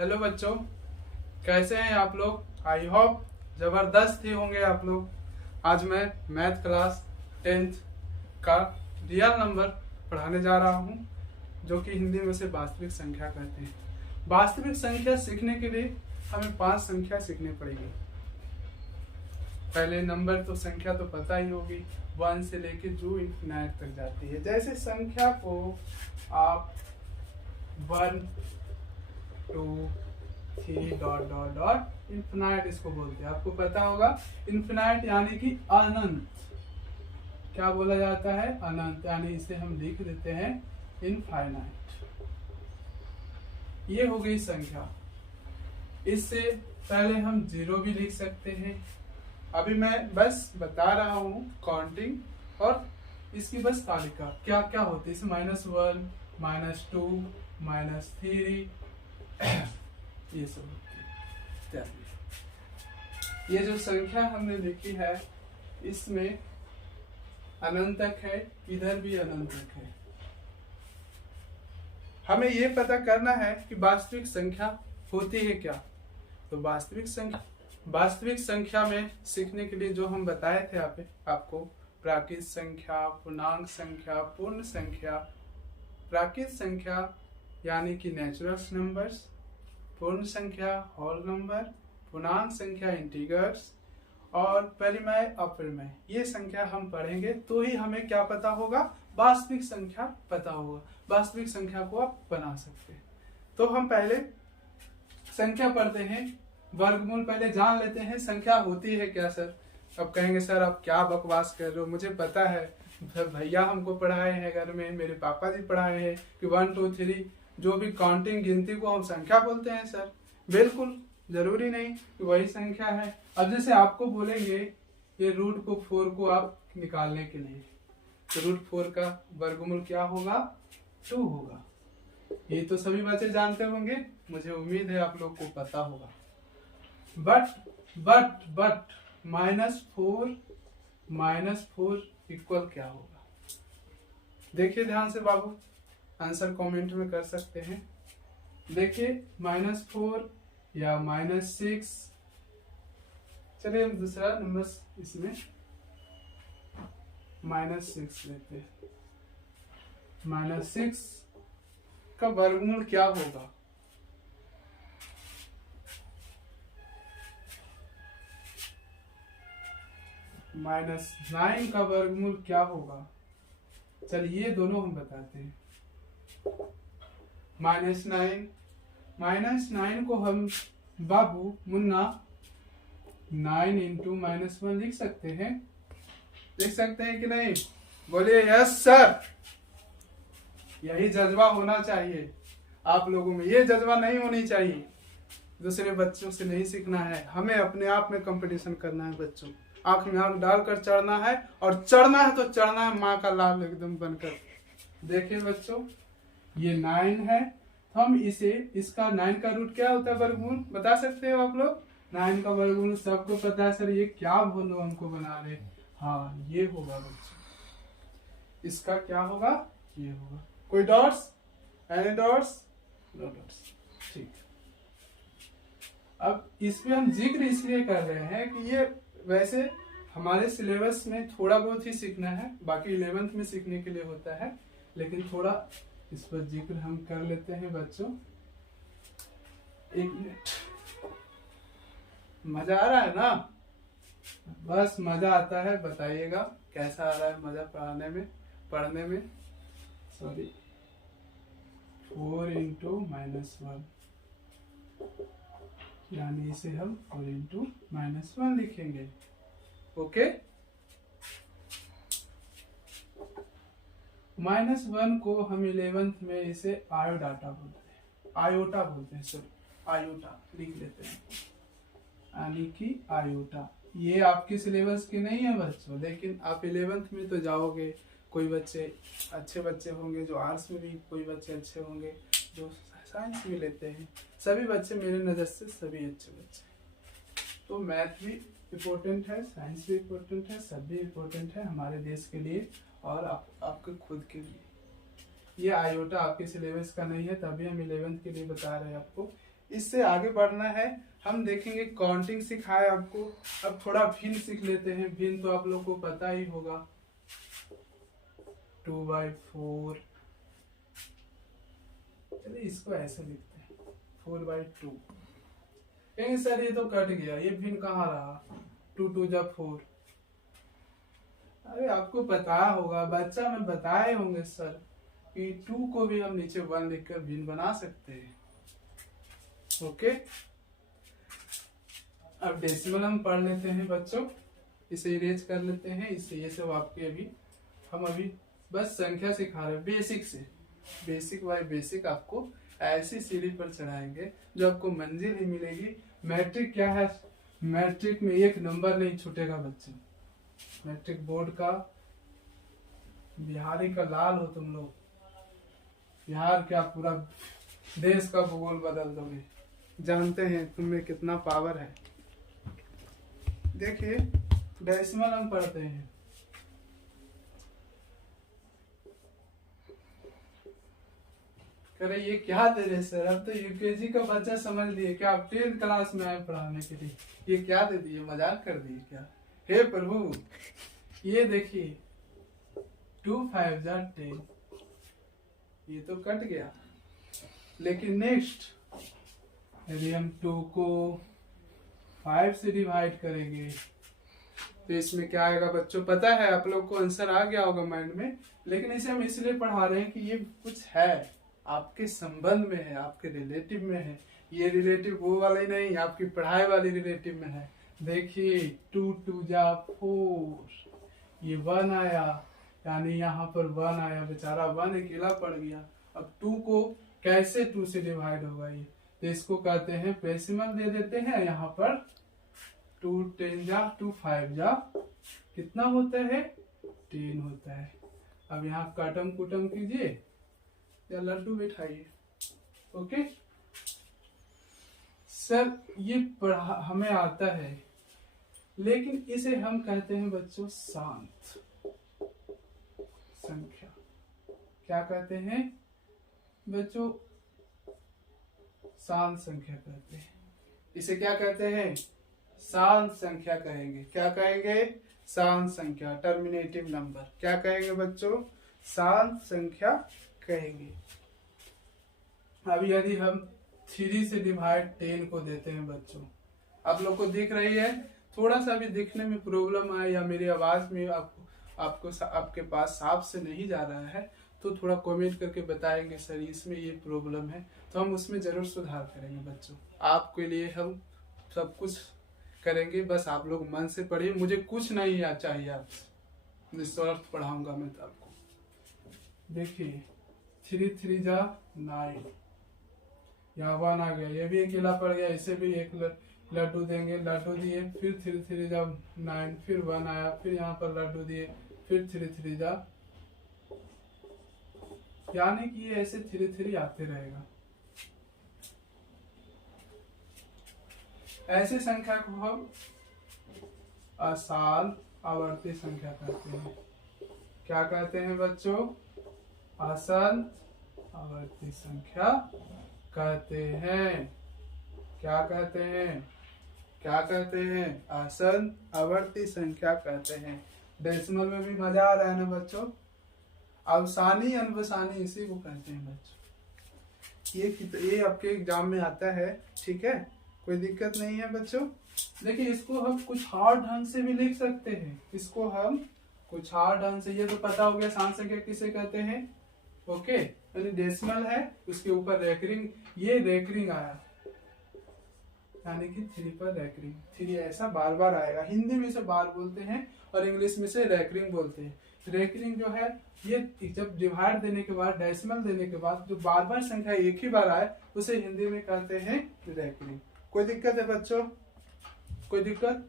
Hello बच्चों, कैसे हैं आप लोग। आई होप जबरदस्त ही होंगे आप लोग। आज मैं मैथ क्लास 10th का रियल नंबर पढ़ाने जा रहा हूं, जो कि हिंदी में से वास्तविक संख्या कहते हैं। वास्तविक संख्या सीखने के लिए हमें 5 संख्या सीखनी पड़ेगी। पहले नंबर तो संख्या तो पता ही होगी, 1 से लेके जो इन्फिनाइट तक जाती है। जैसे संख्या को आप 1 2 3 डॉट डॉट डॉट इन्फिनाइट इसको बोलते हैं। आपको पता होगा इन्फिनाइट यानी कि अनंत। क्या बोला जाता है? अनंत। यानी इसे हम लिख देते हैं इनफाइनाइट। ये हो गई संख्या। इससे पहले हम 0 भी लिख सकते हैं। अभी मैं बस बता रहा हूँ काउंटिंग और इसकी बस तालिका क्या क्या होती है। इसमें -1 -2 -3 ये सब होती है। ये जो संख्या हमने लिखी है इसमें अनंत तक है, इधर भी अनंत तक है। हमें ये पता करना है कि वास्तविक संख्या होती है क्या। तो वास्तविक संख्या में सीखने के लिए जो हम बताए थे आपको प्राकृत संख्या, पूर्णांक संख्या, पूर्ण संख्या। प्राकृत संख्या यानी कि नेचुरल नंबर्स, पूर्ण संख्या होल नंबर, पूर्णांक संख्या इंटीजर्स और परिमेय अपरिमेय। ये संख्या हम पढ़ेंगे तो ही हमें क्या पता होगा, वास्तविक संख्या पता होगा। वास्तविक संख्या को आप बना सकते हैं। तो हम पहले संख्या पढ़ते हैं। वर्गमूल पहले जान लेते हैं, संख्या होती है क्या सर। अब कहेंगे सर आप क्या बकवास कर रहे हो, मुझे पता है, भैया हमको पढ़ाए हैं, घर में मेरे पापा जी पढ़ाए हैं कि 1 2 3 जो भी काउंटिंग गिनती को हम संख्या बोलते हैं सर। बिल्कुल जरूरी नहीं कि वही संख्या है। अब जैसे आपको बोलेंगे ये √4 को आप निकालने के लिए, तो √4 का वर्गमूल क्या होगा? 2 होगा। ये तो सभी बच्चे जानते होंगे, मुझे उम्मीद है आप लोग को पता होगा। बट -4 इक्वल क्या होगा? देखिए ध्यान से बाबू, आंसर कमेंट में कर सकते हैं। देखिए -4 या -6, चलिए हम दूसरा नंबर इसमें -6 लेते हैं। -6 का वर्गमूल क्या होगा? -9 का वर्गमूल क्या होगा? चलिए ये दोनों हम बताते हैं। -9 को हम बाबू मुन्ना 9 × -1 लिख सकते हैं। लिख सकते हैं कि नहीं? बोलिए यस सर। यही जज्बा होना चाहिए आप लोगों में। ये जज्बा नहीं होनी चाहिए दूसरे बच्चों से नहीं सीखना है, हमें अपने आप में कंपटीशन करना है बच्चों। आंख में आंख डालकर चढ़ना है, और चढ़ना है तो चढ़ना है माँ का लाल एकदम बनकर। देखिए बच्चों ये 9 है, तो हम इसका 9 का रूट क्या होता है वर्गमूल बता सकते हो आप लोग? 9 का वर्गमूल सबको पता है सर। ये क्या बोलो हमको बना रहे। हाँ ये होगा बच्चों, इसका क्या होगा? ये होगा। कोई dots? Any dots? No dots. ठीक। अब इस पे हम जिक्र इसलिए कर रहे हैं कि ये वैसे हमारे सिलेबस में थोड़ा बहुत ही सीखना है, बाकी 11th में सीखने के लिए होता है, लेकिन थोड़ा इस पर जिक्र हम कर लेते हैं बच्चों। 1 मिनट। मजा आ रहा है ना? बस मजा आता है, बताइएगा कैसा आ रहा है मजा पढ़ने में। सॉरी 4 × -1 यानी इसे हम 4 × -1 लिखेंगे। ओके। -1 को हम 11th में इसे आयोटा बोलते हैं सर। आयोटा लिख लेते हैं, यानी कि आयोटा। ये आपके सिलेबस की नहीं है बच्चों, लेकिन आप 11th में तो जाओगे। कोई बच्चे अच्छे बच्चे होंगे जो आर्ट्स में भी, कोई बच्चे अच्छे होंगे जो साइंस में लेते हैं। सभी बच्चे मेरे नज़र से सभी अच्छे बच्चे। तो मैथ भी इम्पोर्टेंट है, साइंस भी इम्पोर्टेंट है, सभी इम्पोर्टेंट है हमारे देश के लिए और आपके खुद के लिए। ये आयोटा आपके सिलेबस का नहीं है, तभी हम 11th के लिए बता रहे हैं आपको। इससे आगे बढ़ना है। हम देखेंगे काउंटिंग सिखाए आपको। अब थोड़ा भिन्न सीख लेते हैं। भिन्न तो आप लोग को पता ही होगा, 2/4। चलिए इसको ऐसे लिखते हैं, 4/2। कहीं सर ये तो कट गया, ये भिन्न कहाँ रहा, 2 2 जा 4। अरे आपको पता होगा, बच्चा में बताए होंगे सर कि 2 को भी हम नीचे 1 लिखकर भिन्न बना सकते हैं। ओके, अब डेसिमल हम पढ़ लेते हैं बच्चों। इसे इरेज कर लेते हैं। इसे ये सब आपके हम अभी बस संख्या सिखा रहे हैं, बेसिक से। बेसिक बाय बेसिक आपको ऐसी सीढ़ी पर चढ़ाएंगे जो आपको मंजिल ही मिलेगी। मैट्रिक क्या है, मैट्रिक में एक नंबर नहीं छूटेगा बच्चे। मैट्रिक बोर्ड का बिहारी का लाल हो तुम लोग। बिहार क्या पूरा देश का भूगोल बदल दोगे। जानते हैं तुम में कितना पावर है। देखिए डेसिमल हम पढ़ते हैं। करे ये क्या दे रहे सर, अब तो यूकेजी का बच्चा समझ लिए क्या, आप 10th क्लास में आए पढ़ाने के लिए, ये क्या दे दिए, मजाक कर दिए क्या। हे प्रभु, ये देखिए 2 5 जा 10, ये तो कट गया। लेकिन नेक्स्ट यदि हम 2 को 5 से डिवाइड करेंगे तो इसमें क्या आएगा बच्चों, पता है आप लोग को, आंसर आ गया होगा माइंड में। लेकिन इसे हम इसलिए पढ़ा रहे हैं कि ये कुछ है, आपके संबंध में है, आपके रिलेटिव में है। ये रिलेटिव वो वाला ही नहीं, आपकी पढ़ाई वाली रिलेटिव में है। देखिए 2 2 जा 4, ये 1 आया, यानी यहाँ पर 1 आया, बेचारा 1 अकेला पड़ गया। अब 2 को कैसे 2 से डिवाइड होगा ये, तो इसको कहते हैं डेसिमल दे देते हैं। यहाँ पर 2 10 जा 2 5 जा कितना होता है, 10 होता है। अब यहाँ काटम कुटम कीजिए या लड्डू बिठाइए। ओके सर, ये पढ़ा हमें आता है, लेकिन इसे हम कहते हैं बच्चों शांत संख्या। क्या कहते हैं बच्चों, शांत संख्या कहते हैं। इसे क्या कहते हैं, शांत संख्या कहेंगे। क्या कहेंगे, शांत संख्या, टर्मिनेटिव नंबर। क्या कहेंगे बच्चों, शांत संख्या कहेंगे। अब यदि हम 3 से डिवाइड 10 को देते हैं बच्चों, आप लोग को दिख रही है, थोड़ा सा भी दिखने में प्रॉब्लम आए या मेरी आवाज में आपके पास साफ से नहीं जा रहा है, तो थोड़ा कमेंट करके बताएंगे सर इसमें ये प्रॉब्लम है, तो हम उसमें जरूर सुधार करेंगे बच्चों। आपके लिए हम सब कुछ करेंगे, बस आप लोग मन से पढ़िए। मुझे कुछ नहीं चाहिए आपसे, निस्वार्थ पढ़ाऊंगा मैं तो आपको। देखिए 3 3 जा 9, यहाँ 1 आ गया, ये भी अकेला पड़ गया, इसे भी एक लड्डू देंगे। लड्डू दिए, फिर 3 3 जा 9, फिर 1 आया, फिर यहाँ पर लड्डू दिए, फिर 3 3 जा, यानी कि ये ऐसे 3 3 आते रहेगा। ऐसे संख्या को हम आसान आवर्ती संख्या कहते हैं। क्या कहते हैं बच्चों, आसान आवर्ती संख्या कहते हैं। क्या कहते हैं, क्या कहते हैं, आसन आवर्ती संख्या कहते हैं। डेसिमल में भी मजा आ रहा है ना बच्चों। अवसानी अनवसानी इसी को कहते हैं बच्चों। ये आपके एग्जाम में आता है, ठीक है, कोई दिक्कत नहीं है बच्चों। देखिए इसको हम कुछ और ढंग से भी लिख सकते हैं। इसको हम कुछ और ढंग से, ये तो पता हो गया शांत संख्या किसे कहते हैं। ओके, यानी डेसिमल है, उसके ऊपर रेकरिंग, ये रेकरिंग आया, यानी कि 3 पर रेकरिंग। 3 ऐसा बार बार आएगा। हिंदी में इसे बार बोलते हैं और इंग्लिश में से रेकरिंग बोलते हैं। रेकरिंग जो है, ये जब डिवाइड देने के बाद, डेसिमल देने के बाद जो बार बार संख्या एक ही बार आए, उसे हिंदी में कहते हैं रेकरिंग। कोई दिक्कत है बच्चों, कोई दिक्कत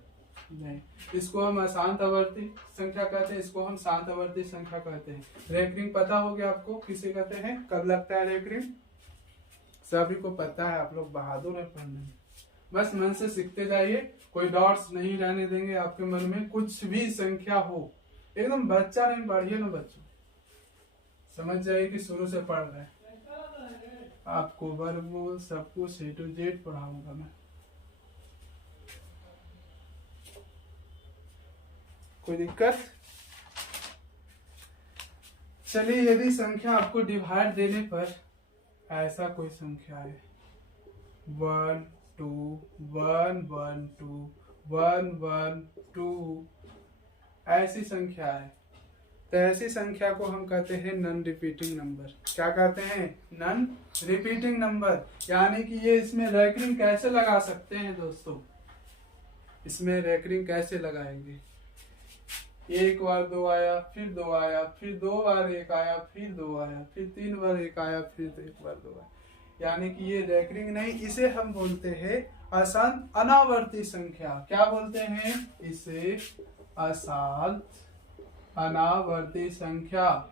नहीं। इसको हम अशांत आवर्ती संख्या कहते हैं, इसको हम शांत आवर्ती संख्या कहते हैं। रेकरिंग पता हो गया आपको किसे कहते हैं, कब लगता है रेकरिंग, सभी को पता है, आप लोग बहादुर है पढ़ने में। बस मन से सीखते जाइए, कोई डॉट्स नहीं रहने देंगे आपके मन में। कुछ भी संख्या हो, एकदम बच्चा नहीं पढ़िए ना बच्चों, समझ जाइए कि शुरू से पढ़ रहे हैं। आपको वर्गमूल सब कुछ A to Z पढ़ाऊंगा मैं। कोई दिक्कत? चलिए, यदि संख्या आपको डिवाइड देने पर ऐसा कोई संख्या है 1 2 1 1 2 1 1 2, ऐसी संख्या है, तो ऐसी संख्या को हम कहते हैं नॉन रिपीटिंग नंबर। क्या कहते हैं? Non repeating number. यानी कि ये इसमें रैकरिंग कैसे लगा सकते हैं दोस्तों? इसमें रैकरिंग कैसे लगाएंगे? एक बार 2 आया, फिर 2 आया, फिर 2 बार 1 आया, फिर 2 आया, फिर 3 बार 1 आया, फिर 1 बार 2 आया। यानी कि ये रैकरिंग नहीं, इसे हम बोलते हैं आसान अनावर्ती संख्या। क्या बोलते हैं इसे? आसान अनावर्ती संख्या।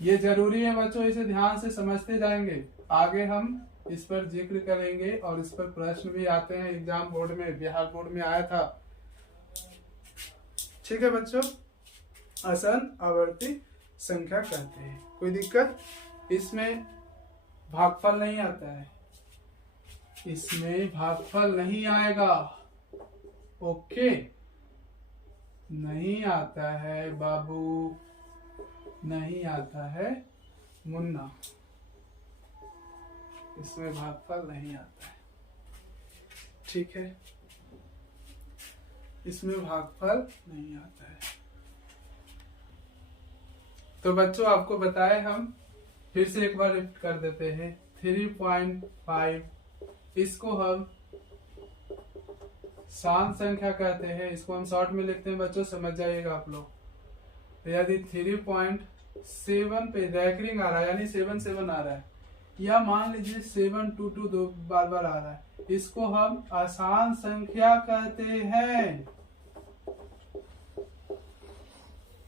ये जरूरी है बच्चों, इसे ध्यान से समझते जाएंगे। आगे हम इस पर जिक्र करेंगे और इस पर प्रश्न भी आते हैं एग्जाम बोर्ड में, बिहार बोर्ड में आया था। ठीक है बच्चों, आसान आवर्ती संख्या कहते हैं। कोई दिक्कत? इसमें भागफल नहीं आता है, इसमें भागफल नहीं आएगा। ओके, नहीं आता है बाबू, नहीं आता है मुन्ना, इसमें भागफल नहीं आता है। ठीक है, इसमें भागफल नहीं आता है। तो बच्चों आपको बताए, हम फिर से एक बार रिपीट कर देते हैं। 3.5 इसको हम शांत संख्या कहते हैं। इसको हम शॉर्ट में लिखते हैं बच्चों, समझ जाइएगा आप लोग। यदि 3.7 पे रैकरिंग आ रहा है, यानी 7 7 आ रहा है, या मान लीजिए 7 2 2 2 बार बार आ रहा है, इसको हम आसान संख्या कहते हैं।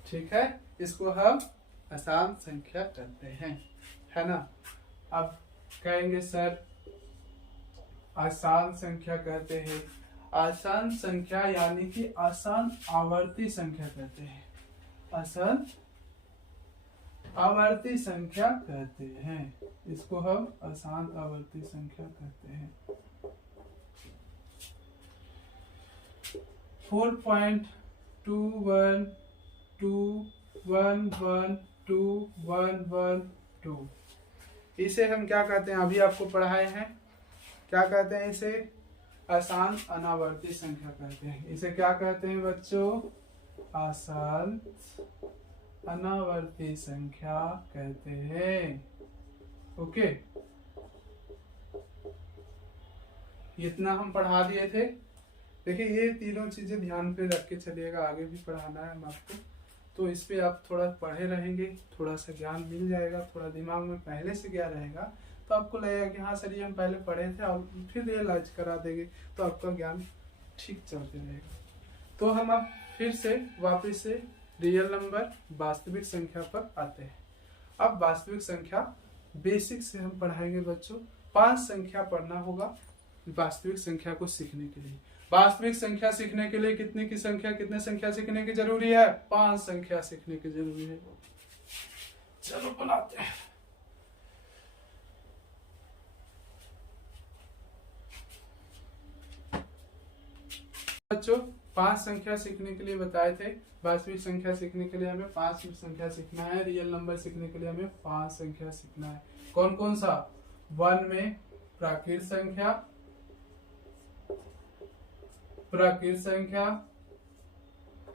ठीक है, इसको हम आसान संख्या कहते हैं, है ना। अब कहेंगे सर आसान संख्या कहते हैं। आसान संख्या यानी कि आसान आवर्ती संख्या कहते हैं। आसान आवर्ती संख्या कहते हैं, इसको हम आसान आवर्ती संख्या कहते हैं। 4.212112112 इसे हम क्या कहते हैं? अभी आपको पढ़ाए हैं, क्या कहते हैं इसे? आसान अनावर्ती संख्या कहते हैं। इसे क्या कहते हैं बच्चों? आसान अनावर्ती संख्या कहते हैं। ओके, इतना हम पढ़ा दिए थे। देखिए, ये तीनों चीजें ध्यान पे रख के चलिएगा, आगे भी पढ़ाना है हम आपको, तो इस पे आप थोड़ा पढ़े रहेंगे, थोड़ा सा ज्ञान मिल जाएगा, थोड़ा दिमाग में पहले से गया रहेगा, तो आपको लगेगा कि हाँ सर ये हम पहले पढ़े थे, और फिर रियलाइज करा देंगे, तो आपका ज्ञान ठीक चलते रहेगा। तो हम अब फिर से वापस से रियल नंबर वास्तविक संख्या पर आते हैं। अब वास्तविक संख्या बेसिक से हम पढ़ाएंगे बच्चों। 5 संख्या पढ़ना होगा वास्तविक संख्या को सीखने के लिए। वास्तविक संख्या सीखने के लिए कितने संख्या सीखने की जरूरी है? 5 संख्या सीखने की जरूरी है। चलो बनाते हैं। बच्चों 5 संख्या सीखने के लिए बताए थे। वास्तविक संख्या सीखने के लिए हमें 5 संख्या सीखना है। रियल नंबर सीखने के लिए हमें 5 संख्या सीखना है। कौन कौन सा? 1 में प्राकृत संख्या,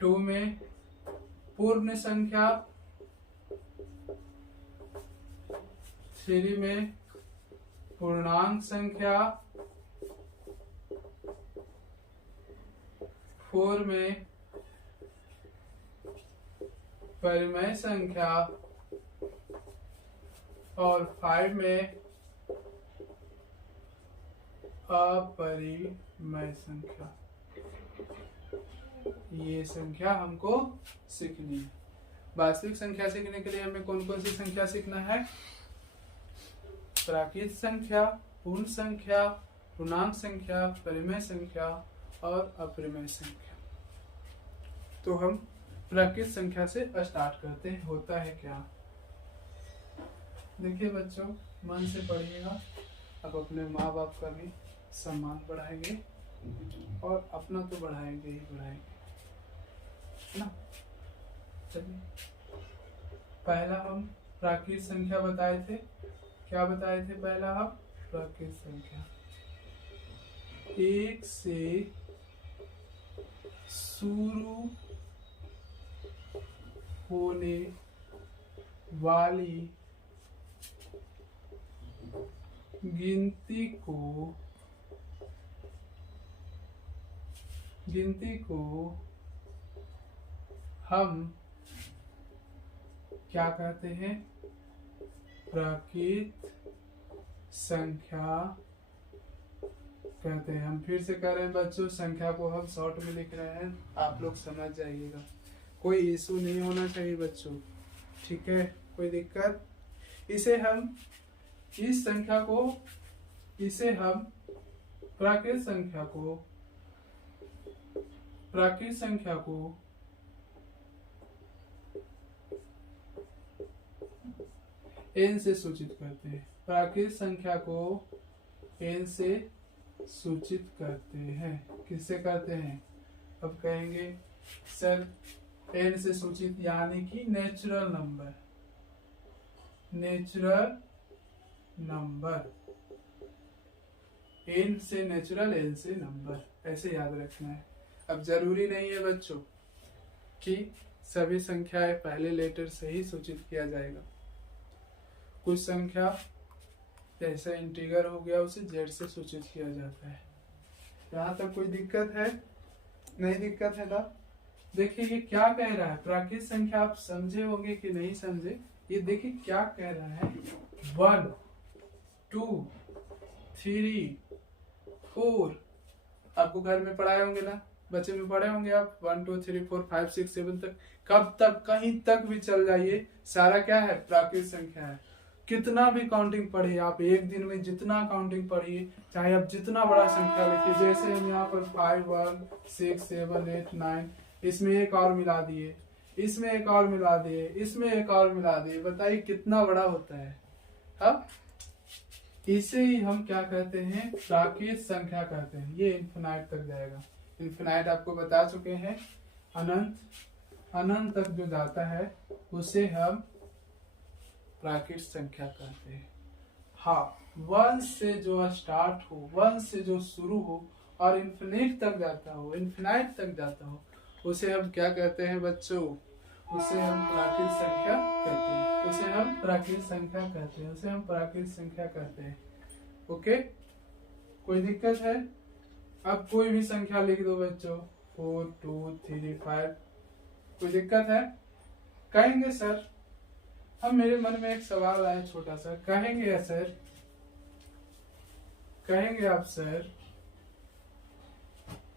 2 में पूर्ण संख्या, 3 में पूर्णांक संख्या, 4 में परिमेय संख्या, और 5 में अपरिमेय संख्या। ये संख्या हमको सीखनी है। वास्तविक संख्या सीखने के लिए हमें कौन कौन सी संख्या सीखना है? प्राकृत संख्या, पूर्ण संख्या, पूर्णांक संख्या, परिमेय संख्या और अपरिमेय संख्या। तो हम प्राकृत संख्या से स्टार्ट करते हैं। होता है क्या? देखिए बच्चों, मन से पढ़िएगा। अब अपने माँ बाप का भी सम्मान बढ़ाएंगे और अपना तो बढ़ाएंगे ही बढ़ाएंगे, है ना। चलिए, पहला हम प्राकृत संख्या बताए थे। क्या बताए थे? पहला हम प्राकृत संख्या, एक से शुरू होने वाली गिनती को हम क्या कहते हैं? प्राकृत संख्या कहते हैं। हम फिर से कह रहे हैं बच्चों, संख्या को हम शॉर्ट में लिख रहे हैं, आप लोग समझ जाइएगा, कोई इशू नहीं होना चाहिए बच्चों, ठीक है? कोई दिक्कत? इसे हम प्राकृत संख्या को n से सूचित करते हैं। प्राकृत संख्या को n से सूचित करते हैं। किससे करते हैं? अब कहेंगे सर n से सूचित यानी कि नेचुरल नंबर, n से नेचुरल, n से नंबर, ऐसे याद रखना है। अब जरूरी नहीं है बच्चों कि सभी संख्याएं पहले लेटर से ही सूचित किया जाएगा। कुछ संख्या जैसे इंटीगर हो गया उसे जेड से सूचित किया जाता है। यहाँ तक कोई दिक्कत है? नहीं दिक्कत है ना? देखिए ये क्या कह रहा है, प्राकृत संख्या आप समझे होंगे कि नहीं समझे। ये देखिए क्या कह रहा है, 1 2 3 4। आपको घर में पढ़ाए होंगे ना, बच्चे में पढ़े होंगे आप, 1 2 3 4 5 6 7 तक, कब तक कहीं तक भी चल जाइए, सारा क्या है? प्राकृत संख्या है। कितना भी काउंटिंग पढ़िए आप, एक दिन में जितना काउंटिंग पढ़िए, चाहे आप जितना बड़ा संख्या लिखिए, जैसे हम यहाँ पर 5 1 6 7 8 9, इसमें एक और मिला दिए, इसमें एक और मिला दिए, इसमें एक और मिला दिए, बताइए कितना बड़ा होता है। अब इसे ही हम क्या कहते हैं? प्राकृत संख्या कहते हैं। ये इन्फिनाइट तक जाएगा। इन्फिनाइट आपको बता चुके हैं, अनंत तक जो जाता है उसे हम प्राकृत संख्या कहते हैं। हाँ, 1 से जो स्टार्ट हो, 1 से जो शुरू हो और इन्फिनिट तक जाता हो, इन्फिनाइट तक जाता हो, उसे हम क्या कहते हैं बच्चों? उसे हम प्राकृत संख्या कहते हैं। उसे हम प्राकृत संख्या कहते हैं। ओके, कोई दिक्कत है? अब कोई भी संख्या लिख दो बच्चों, 4 2 3 5, कोई दिक्कत है? कहेंगे सर, अब मेरे मन में एक सवाल आया छोटा सा, कहेंगे आप सर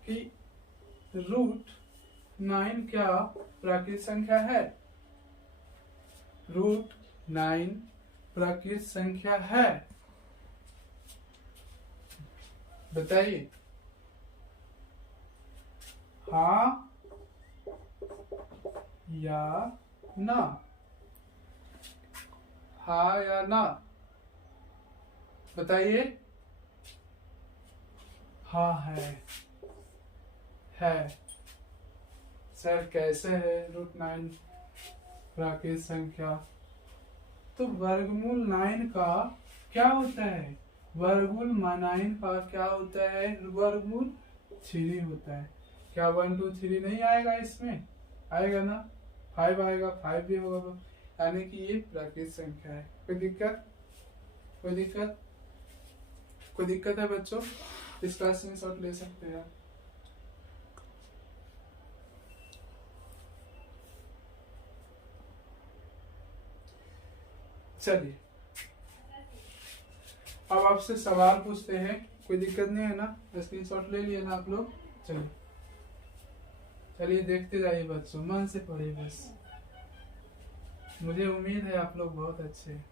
कि √9 क्या प्राकृत संख्या है? √9 प्राकृत संख्या है? बताइए, हाँ या ना? हाँ या ना? बताइए। हाँ है। सर कैसे है √9 प्राकृत संख्या? तो वर्गमूल 9 का क्या होता है? वर्गमूल 9 का क्या होता है? वर्गमूल 3 होता है। क्या 1 2 3 नहीं आएगा? इसमें आएगा ना, 5 आएगा, 5 भी होगा, यानी कि ये प्राकृत संख्या है। कोई दिक्कत है बच्चों? इसका स्क्रीनशॉट ले सकते हैं आप। चलिए, अब आपसे सवाल पूछते हैं, कोई दिक्कत नहीं है ना? स्क्रीनशॉट ले लिए ना आप लोग? चलिए देखते जाइए बच्चों, मन से पढ़िए बस। मुझे उम्मीद है आप लोग बहुत अच्छे हैं।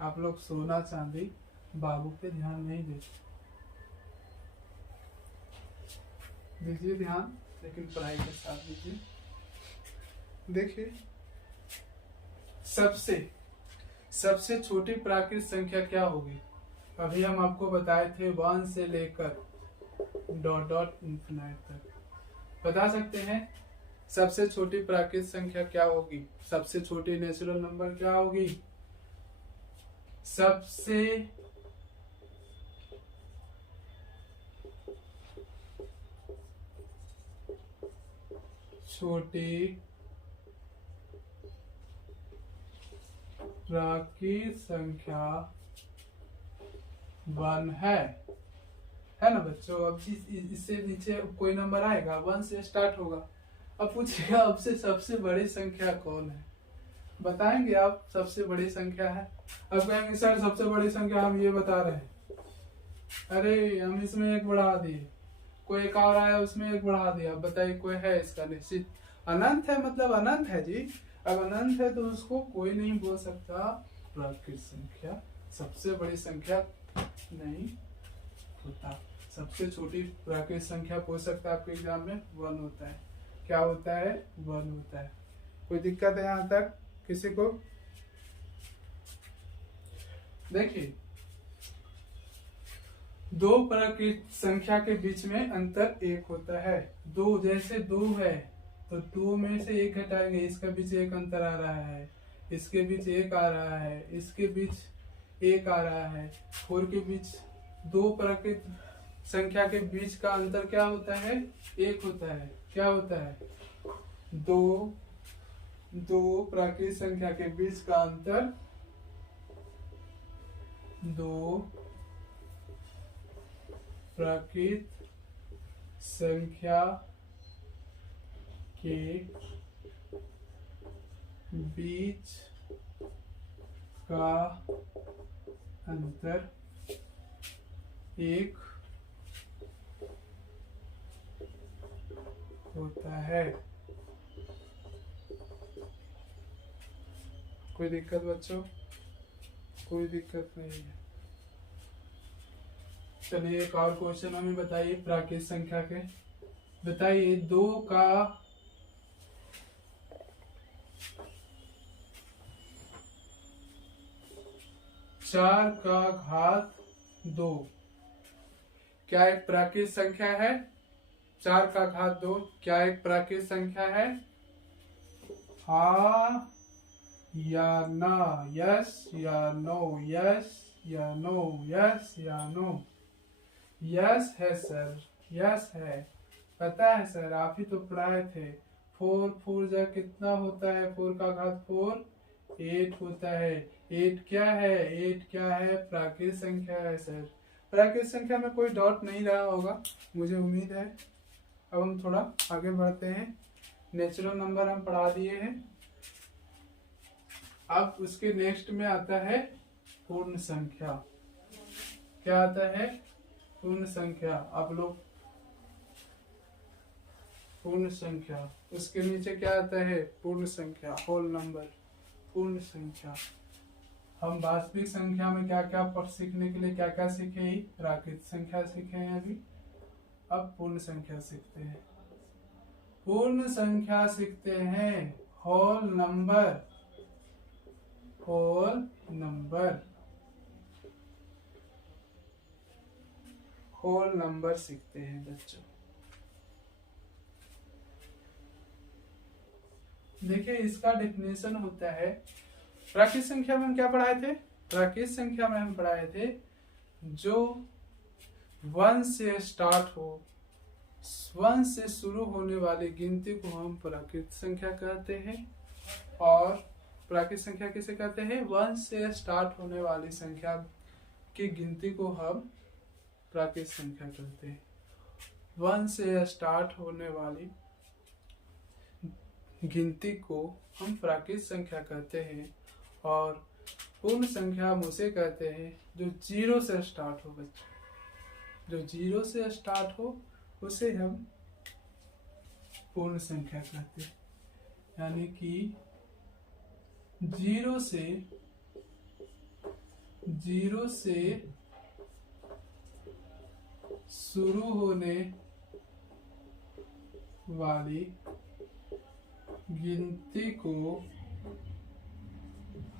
आप लोग सोना चांदी बाबू पे ध्यान नहीं देते, दीजिए ध्यान, लेकिन पढ़ाई के साथ दीजिए। देखिए, सबसे छोटी प्राकृत संख्या क्या होगी? अभी हम आपको बताए थे 1 से लेकर डॉट डॉट इंफिनाइट तक। बता सकते हैं सबसे छोटी प्राकृत संख्या क्या होगी? सबसे छोटी नेचुरल नंबर क्या होगी? सबसे छोटी प्राकृत संख्या 1 है ना बच्चों? अब इससे नीचे कोई नंबर आएगा 1 से स्टार्ट होगा। अब पूछिएगा आपसे सबसे बड़ी संख्या कौन है? बताएंगे आप सबसे बड़ी संख्या है। अब कहेंगे सर सबसे बड़ी संख्या हम ये बता रहे हैं, अरे हम इसमें एक बढ़ा दिए, कोई एक और आया उसमें एक बढ़ा दिया, बताइए कोई है इसका निश्चित? अनंत है मतलब अनंत है जी। अब अनंत है तो उसको कोई नहीं बोल सकता प्राकृत संख्या। सबसे बड़ी संख्या नहीं होता, सबसे छोटी प्राकृत संख्या पूछ सकता है आपके एग्जाम में 1 होता है। क्या होता है? 1 होता है। कोई दिक्कत है यहाँ तक किसी को? देखिए, दो प्राकृत संख्या के बीच में अंतर 1 होता है। दो, जैसे 2 है तो 2 में से 1 हटाएंगे, इसके बीच 1 अंतर आ रहा है, इसके बीच 1 आ रहा है, इसके बीच 1 आ रहा है। 4 के बीच, दो प्राकृत संख्या के बीच का अंतर क्या होता है? 1 होता है। क्या होता है? दो प्राकृत संख्या के बीच का अंतर, दो प्राकृत संख्या के बीच का अंतर 1 होता है। कोई दिक्कत बच्चों? कोई दिक्कत नहीं है। चलिए एक और क्वेश्चन हमें बताइए प्राकृत संख्या के। बताइए 2 का 4 का घात 2 क्या एक प्राकृत संख्या है? 4 का घात 2 क्या एक प्राकृत संख्या है? हाँ या ना? यस या नो? यस या नो? यस या नो? यस है सर, यस है। पता है सर, आप ही तो पढ़ाए थे। 4 4 जा कितना होता है? 4 का घात 4 8 होता है। 8 क्या है? 8 क्या है? प्राकृत संख्या है सर। प्राकृत संख्या में कोई डाउट नहीं रहा होगा, मुझे उम्मीद है। अब हम थोड़ा आगे बढ़ते हैं। नेचुरल नंबर हम पढ़ा दिए हैं। अब उसके नेक्स्ट में आता है पूर्ण संख्या। क्या आता है? पूर्ण संख्या। आप लोग पूर्ण संख्या, उसके नीचे क्या आता है? पूर्ण संख्या, होल नंबर, पूर्ण संख्या। हम वास्तविक संख्या में क्या क्या सीखने के लिए क्या क्या सीखे ही? प्राकृत संख्या सीखे हैं अभी। अब पूर्ण संख्या सीखते हैं। पूर्ण संख्या सीखते हैं, whole number, whole number, whole number सीखते हैं बच्चों। देखिए इसका डेफिनेशन होता है, प्राकृत संख्या में हम क्या पढ़ाए थे? प्राकृत संख्या में हम पढ़ाए थे जो 1 से स्टार्ट हो, 1 से शुरू होने वाली गिनती को हम प्राकृत संख्या कहते हैं। और प्राकृत संख्या किसे कहते हैं? 1 से स्टार्ट होने वाली संख्या की गिनती को हम प्राकृत संख्या कहते हैं। 1 से स्टार्ट होने वाली गिनती को हम प्राकृत संख्या कहते हैं। और पूर्ण संख्या हम उसे कहते हैं जो 0 से स्टार्ट हो बच्चों। जो 0 से स्टार्ट हो उसे हम पूर्ण संख्या कहते हैं। यानी कि 0 से शुरू होने वाली गिनती को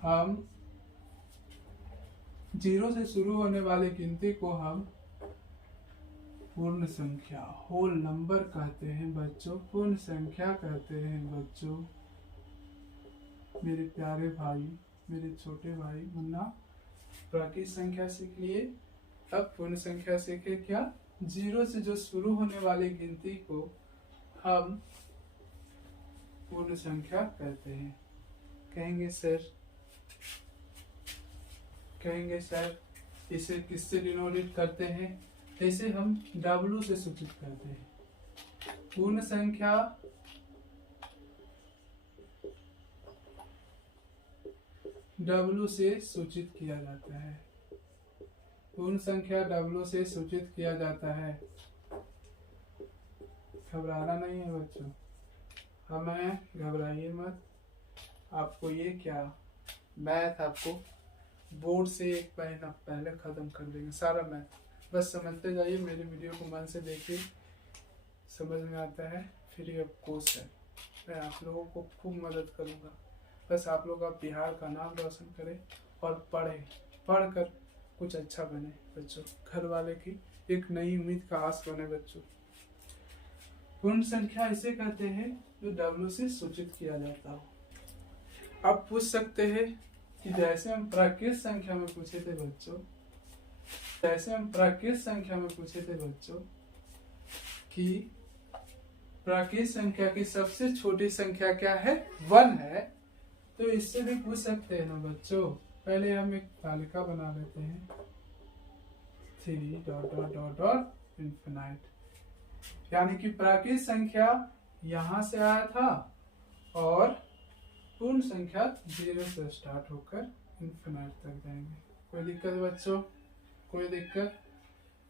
हम जीरो से शुरू होने वाली गिनती को हम पूर्ण संख्या होल नंबर कहते हैं बच्चों, पूर्ण संख्या कहते हैं बच्चों। मेरे प्यारे भाई, मेरे छोटे भाई मुन्ना, प्राकृत संख्या सीख लिए, अब पूर्ण संख्या सीखे क्या? जीरो से जो शुरू होने वाली गिनती को हम पूर्ण संख्या कहते हैं। कहेंगे सर, कहेंगे सर इसे किससे डिनोटेट करते हैं? इसे हम W से सूचित करते हैं। पूर्ण संख्या W से सूचित किया जाता है, पूर्ण संख्या W से सूचित किया जाता है। घबराना नहीं है बच्चों, हमें घबराइए मत। आपको ये क्या मैथ आपको बोर्ड से एक महीना पहले खत्म कर देंगे सारा मैथ, बस समझते जाइए। मेरे वीडियो को मन से देखिए, समझ में आता है। फ्री ऑफ कॉस्ट है, मैं आप लोगों को खूब मदद करूंगा। बस आप लोग आप बिहार का नाम रोशन करें और पढ़ें, पढ़कर कुछ अच्छा बने बच्चों, घर वाले की एक नई उम्मीद का आस बने बच्चों। पूर्ण संख्या इसे कहते हैं जो W से सूचित किया जाता हो। अब पूछ सकते हैं कि जैसे हम प्राकृत संख्या में पूछे थे बच्चों, जैसे हम प्राकृत संख्या में पूछे थे बच्चों कि प्राकृत संख्या की सबसे छोटी संख्या क्या है? 1 है। तो इससे भी पूछ सकते हैं ना बच्चों। पहले हम एक तालिका बना लेते हैं, 3 dot dot dot dot infinite, यानी कि प्राकृत संख्या यहां से आया था और पूर्ण संख्या 0 से स्टार्ट होकर इंफिनाइट तक जाएंगे। कोई दिक्कत बच्चों? कोई दिक्कत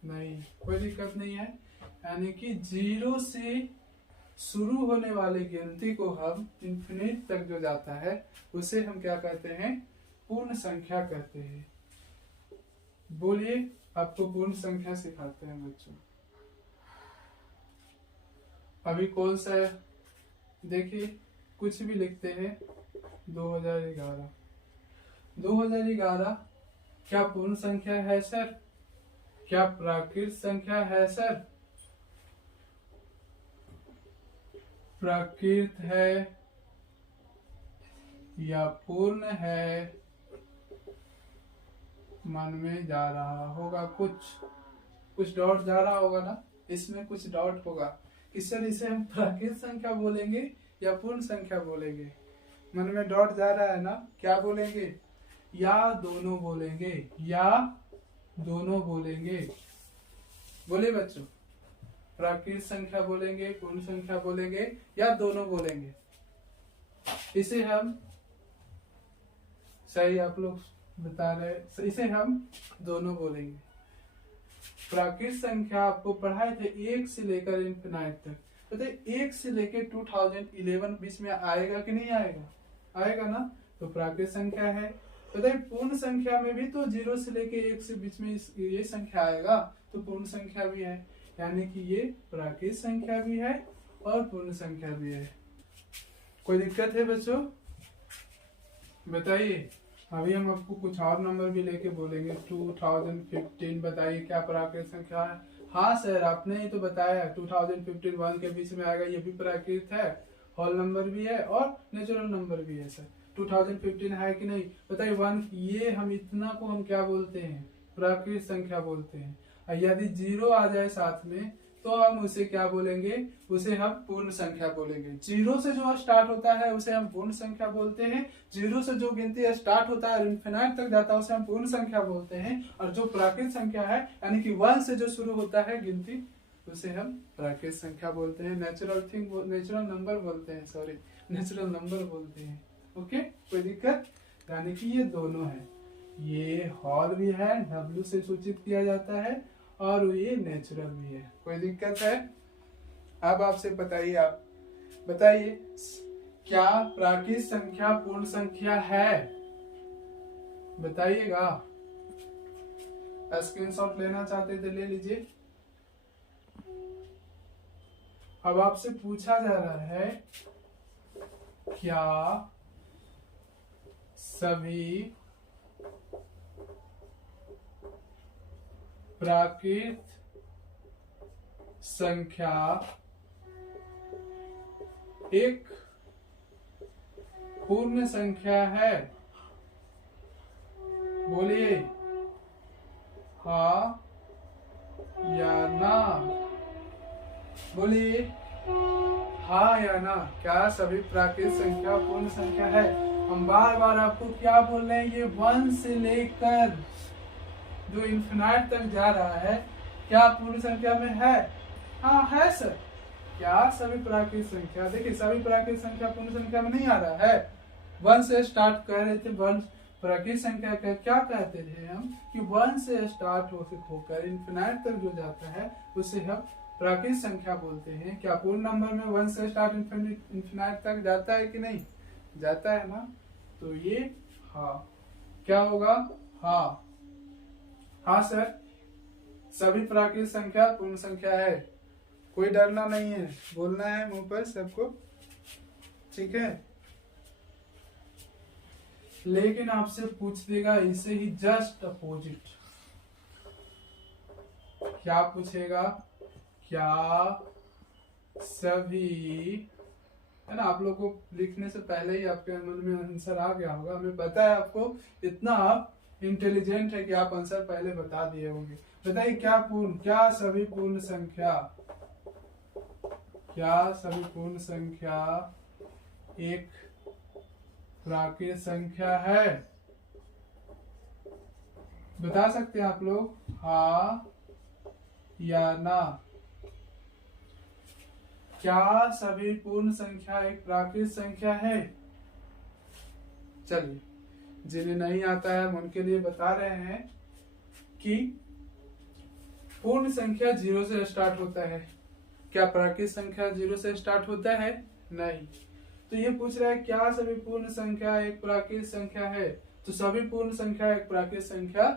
नहीं, कोई दिक्कत नहीं है। यानी कि 0 से शुरू होने वाली गिनती को हम इंफिनिट तक जो जाता है उसे हम क्या कहते हैं? पूर्ण संख्या कहते हैं। बोलिए, आपको पूर्ण संख्या सिखाते हैं बच्चों। अभी कौन सा है? देखिए, कुछ भी लिखते हैं। 2011, 2011 क्या पूर्ण संख्या है सर? क्या प्राकृत संख्या है सर? प्राकृत है या पूर्ण है? मन में जा रहा होगा, कुछ डॉट जा रहा होगा ना, इसमें कुछ डॉट होगा कि सर इसे हम प्राकृत संख्या बोलेंगे या पूर्ण संख्या बोलेंगे। मन में डॉट जा रहा है ना, क्या बोलेंगे? या दोनों बोलेंगे, या दोनों बोलेंगे। बोले बच्चों, प्राकृत संख्या बोलेंगे, पूर्ण संख्या बोलेंगे या दोनों बोलेंगे? इसे हम, सही आप लोग बता रहे, इसे हम दोनों बोलेंगे। प्राकृत संख्या आपको पढ़ाए थे 1 से लेकर इंफिनाइट तक। पता है 1 से लेकर 2011 बीच में आएगा कि नहीं आएगा? आएगा ना, तो प्राकृत संख्या है। पता है पूर्ण संख्या में भी तो 0 से लेकर 1 से बीच में ये संख्या आएगा, तो पूर्ण संख्या भी है। यानी कि ये प्राकृत संख्या भी है और पूर्ण संख्या भी है। कोई दिक्कत है बच्चों? बताइए। अभी हम आपको कुछ और नंबर भी लेके बोलेंगे। 2015 बताइए क्या प्राकृत संख्या है? हाँ सर, आपने ही तो बताया 2015 1 के बीच में आएगा, ये भी प्राकृत है, होल नंबर भी है और नेचुरल नंबर भी है। सर 2015 है कि नहीं? बताइए 1, ये हम इतना को हम क्या बोलते हैं? प्राकृत संख्या बोलते हैं। और यदि 0 आ जाए साथ में तो हम उसे क्या बोलेंगे? उसे हम पूर्ण संख्या बोलेंगे। 0 से जो स्टार्ट होता है उसे हम पूर्ण संख्या बोलते हैं। 0 से जो गिनती स्टार्ट होता है और इनफिनाइट तक जाता है उसे हम पूर्ण संख्या बोलते हैं। और जो प्राकृत संख्या है यानी कि 1 से जो शुरू होता है गिनती उसे हम प्राकृत संख्या बोलते हैं। नेचुरल नंबर बोलते हैं, सॉरी नेचुरल नंबर बोलते हैं। ओके, कोई दिक्कत? यानी कि ये दोनों है, ये होल भी है, W से सूचित किया जाता है और ये नेचुरल भी है। कोई दिक्कत है? अब आपसे बताइए, आप बताइए क्या प्राकृत संख्या पूर्ण संख्या है? बताइएगा। स्क्रीनशॉट लेना चाहते थे ले लीजिए। अब आपसे पूछा जा रहा है क्या सभी प्राकृत संख्या एक पूर्ण संख्या है। बोलिए हाँ या ना। बोलिए हाँ या ना। क्या सभी प्राकृत संख्या पूर्ण संख्या है? हम बार बार आपको क्या बोल रहे हैं, ये 1 से लेकर जो इन्फिनाइट तक जा रहा है क्या पूर्ण संख्या में है? हाँ है सर। क्या सभी प्राकृत संख्या, देखिए सभी प्राकृत संख्या पूर्ण संख्या में नहीं आ रहा है। 1 से स्टार्ट कर रहे थे, 1 प्राकृत संख्या का क्या कहते थे हम कि 1 से स्टार्ट होकर इन्फिनाइट तक जो जाता है उसे हम प्राकृत संख्या बोलते हैं। क्या पूर्ण नंबर में 1 से स्टार्ट इन्फिनाइट तक जाता है कि नहीं जाता है ना? तो ये हाँ क्या होगा? हाँ हाँ सर, सभी प्राकृत संख्या पूर्ण संख्या है। कोई डरना नहीं है, बोलना है मुंह पर सबको, ठीक है। लेकिन आपसे पूछ देगा इसे ही जस्ट अपोजिट। क्या पूछेगा? क्या सभी, है ना, आप लोग को लिखने से पहले ही आपके मन में आंसर आ गया होगा, हमें पता है। आपको इतना आप इंटेलिजेंट है कि आप आंसर पहले बता दिए होंगे। बताइए क्या सभी पूर्ण संख्या, क्या सभी पूर्ण संख्या एक प्राकृत संख्या है? बता सकते हैं आप लोग हाँ या ना। क्या सभी पूर्ण संख्या एक प्राकृत संख्या है? चलिए, जिन्हें नहीं आता है हम उनके लिए बता रहे हैं कि पूर्ण संख्या 0 से स्टार्ट होता है। क्या प्राकृत संख्या 0 से स्टार्ट होता है? नहीं। तो ये पूछ रहा है क्या सभी पूर्ण संख्या एक प्राकृत संख्या है? तो सभी पूर्ण संख्या एक प्राकृत संख्या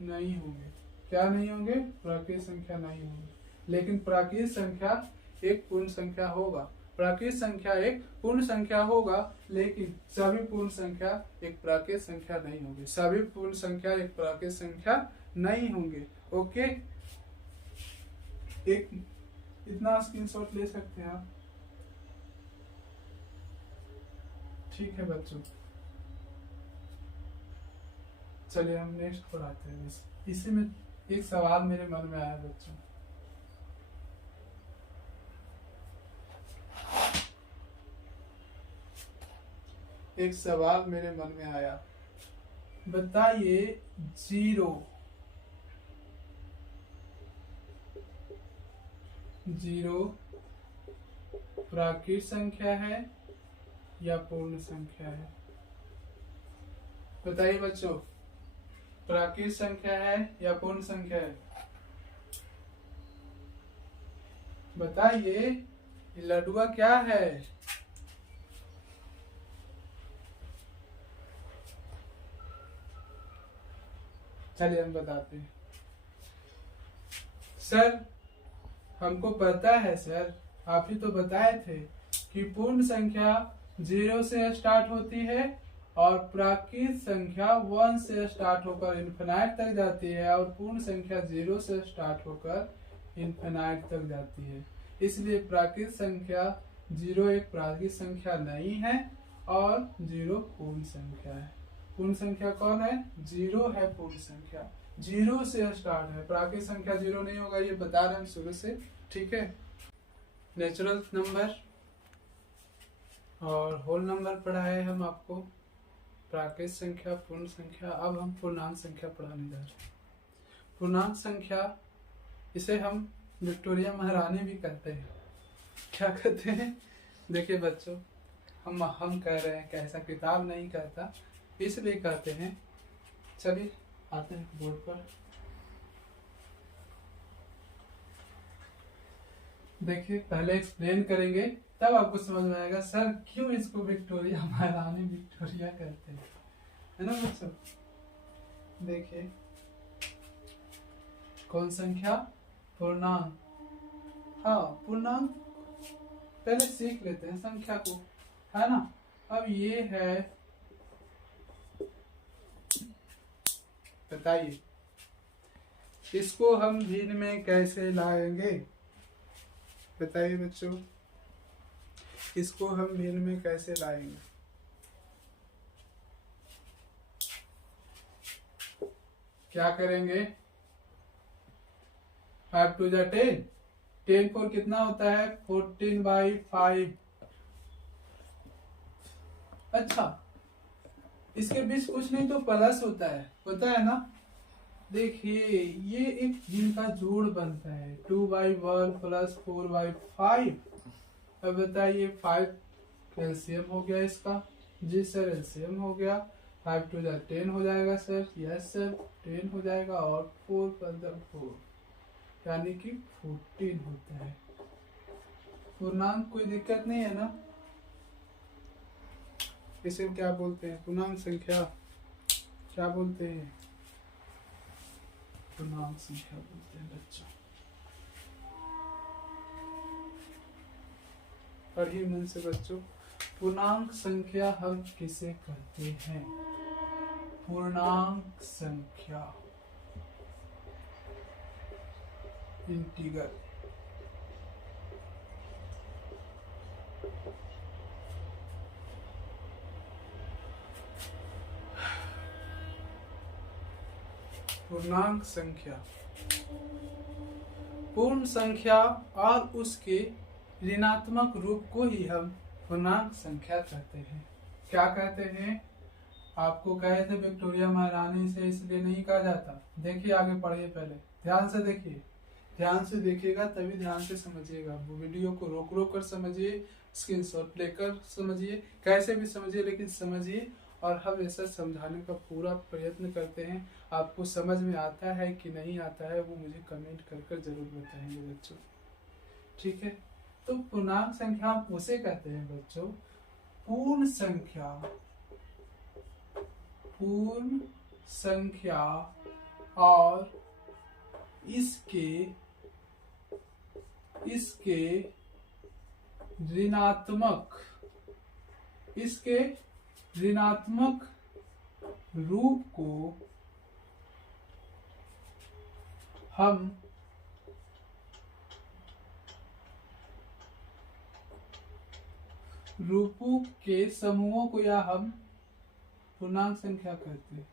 नहीं होंगे। क्या नहीं होंगे? प्राकृत संख्या नहीं होंगे। लेकिन प्राकृत संख्या एक पूर्ण संख्या होगा। प्राकृत संख्या एक पूर्ण संख्या होगा, लेकिन सभी पूर्ण संख्या एक प्राकृत संख्या नहीं होगी। सभी पूर्ण संख्या एक प्राकृत संख्या नहीं होंगे। ओके, एक इतना स्क्रीनशॉट ले सकते हैं आप, ठीक है बच्चों। चलिए हम नेक्स्ट पढ़ाते हैं। इसी में एक सवाल मेरे मन में आया बच्चों। एक सवाल मेरे मन में आया, बताइए 0 प्राकृत संख्या है या पूर्ण संख्या है? बताइए बच्चों, प्राकृत संख्या है या पूर्ण संख्या है? बताइए, लडुआ क्या है? चलिए हम बताते हैं। सर हमको पता है सर, आप ही तो बताए थे कि पूर्ण संख्या 0 से स्टार्ट होती है और प्राकृत संख्या 1 से स्टार्ट होकर इन्फिनाइट तक जाती है, और पूर्ण संख्या 0 से स्टार्ट होकर इन्फिनाइट तक जाती है। इसलिए प्राकृत संख्या 0 एक प्राकृत संख्या नहीं है और 0 पूर्ण संख्या है। पूर्ण संख्या कौन है? 0 है पूर्ण संख्या। 0 से स्टार्ट है, प्राकृत संख्या 0 नहीं होगा, ये बता रहे हैं शुरू से, ठीक है। नेचुरल नंबर और होल नंबर पढ़ाए हम आपको, प्राकृत संख्या, पूर्ण संख्या। अब हम पूर्णांक संख्या पढ़ाने जा रहे हैं। पूर्णांक संख्या, इसे हम विक्टोरिया महारानी भी कहते हैं। क्या कहते हैं? देखिए बच्चों, हम कह रहे हैं कि ऐसा किताब नहीं कहता, इसलिए कहते हैं। चलिए आते हैं बोर्ड पर। देखिए पहले एक्सप्लेन करेंगे, तब आपको समझ में आएगा सर क्यों इसको विक्टोरिया महारानी विक्टोरिया कहते हैं, है ना बच्चों। देखिए, कौन संख्या? पूर्णांक। हाँ, पूर्णांक पहले सीख लेते हैं संख्या को, है ना। अब ये है, बताइए इसको हम भिन्न में कैसे लाएंगे? बताइए बच्चों, इसको हम भिन्न में कैसे लाएंगे? क्या करेंगे? 5 टू 10, 10 4 कितना होता है? 14/5। अच्छा, इसके बीच कुछ नहीं तो प्लस होता है ना। देखिए ये एक जिनका जोड़ बनता है 2/1 प्लस 4/5। अब बताइए 5 एलसीएम हो गया इसका। जी सर एलसीएम हो गया। 5 टू 10 हो जाएगा सर। यस सर 10 हो जाएगा और 4 × 4 यानी कि 14 होता है। पूर्णांक कोई दिक्कत नहीं है ना? इसे क्या बोलते हैं? पूर्णांक संख्या क्या बोलते हैं? पूर्णांक संख्या बोलते हैं बच्चों। पढ़िए मन से बच्चों, पूर्णांक संख्या हम किसे कहते हैं? पूर्णांक संख्या इंटीग्रल। पूर्णांक संख्या पूर्ण संख्या और उसके ऋणात्मक रूप को ही हम पूर्णांक संख्या कहते हैं। क्या कहते हैं? आपको कहे थे विक्टोरिया महारानी से इसलिए नहीं कहा जाता। देखिए आगे पढ़िए, पहले ध्यान से देखिए, ध्यान से देखिएगा तभी ध्यान से समझिएगा। वो वीडियो को रोक रोक कर समझिए, स्क्रीनशॉट लेकर समझिए, कैसे भी समझिए लेकिन समझिए। और हम ऐसा समझाने का पूरा प्रयत्न करते हैं। आपको समझ में आता है कि नहीं आता है वो मुझे कमेंट कर जरूर बताएंगे बच्चों, ठीक है। तो पूर्णांक संख्या हम उसे कहते हैं बच्चों, पूर्ण संख्या और इसके ऋणात्मक रूप को हम रूपों के समूहों को या हम पूर्णांक संख्या कहते हैं।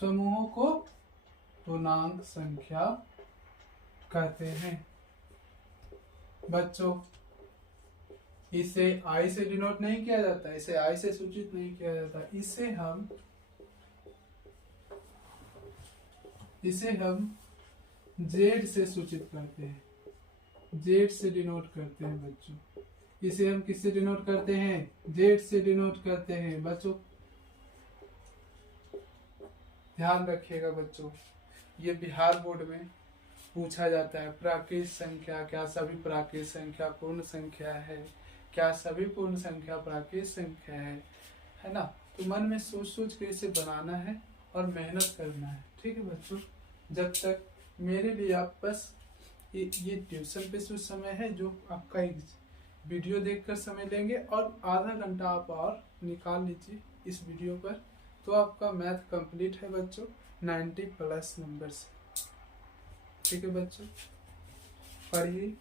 समूहों को पूर्णांक संख्या कहते हैं बच्चों। इसे आई से डिनोट नहीं किया जाता, इसे आई से सूचित नहीं किया जाता। इसे हम जेड से सूचित करते हैं, जेड से डिनोट करते हैं बच्चों। इसे हम किससे डिनोट करते हैं? जेड से डिनोट करते हैं बच्चों। ध्यान रखिएगा बच्चों, ये बिहार बोर्ड में पूछा जाता है। प्राकृत संख्या, क्या सभी प्राकृत संख्या पूर्ण संख्या है? क्या सभी पूर्ण संख्या प्राकृत संख्या है ना? तो मन में सोच सोच के इसे बनाना है और मेहनत करना है, ठीक है बच्चों। जब तक मेरे लिए आप बस ये ट्यूशन पे कुछ समय है जो आपका वीडियो देखकर समय लेंगे और आधा घंटा आप और निकाल लीजिए इस वीडियो पर, तो आपका मैथ कंप्लीट है बच्चों 90+ नंबर से, ठीक है बच्चों। पढ़िए,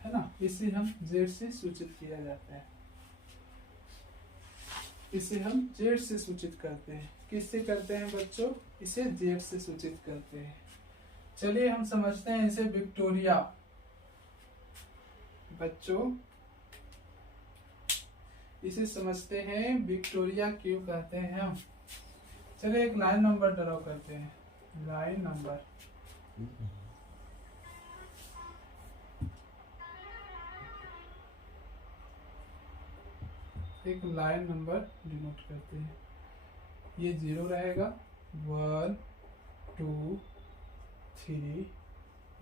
है ना। इसे हम जेड से सूचित किया जाता है, इसे हम जेड से सूचित करते हैं। किससे करते हैं बच्चों? इसे जेड से सूचित करते हैं। चलिए हम समझते हैं इसे विक्टोरिया बच्चों, इसे समझते हैं विक्टोरिया क्यों कहते हैं हम। चलिए एक लाइन नंबर ड्रॉ करते हैं, लाइन नंबर। एक लाइन नंबर डिनोट करते हैं। ये 0 रहेगा, 1 2 3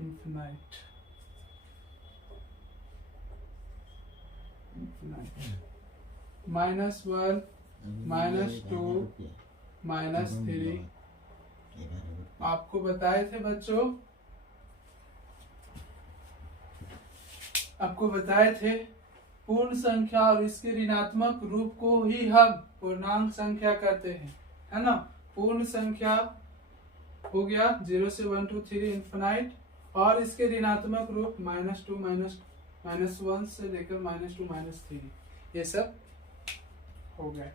इन्फिनाइट। -1 -2 -3। आपको बताए थे बच्चों, आपको बताए थे पूर्ण संख्या और इसके ऋणात्मक रूप को ही हम पूर्णांक संख्या कहते हैं, है ना। पूर्ण संख्या हो गया 0 से 1 2 3 इन्फिनाइट, और इसके ऋणात्मक रूप -2 -1 से लेकर -2 -3 ये सब हो गए।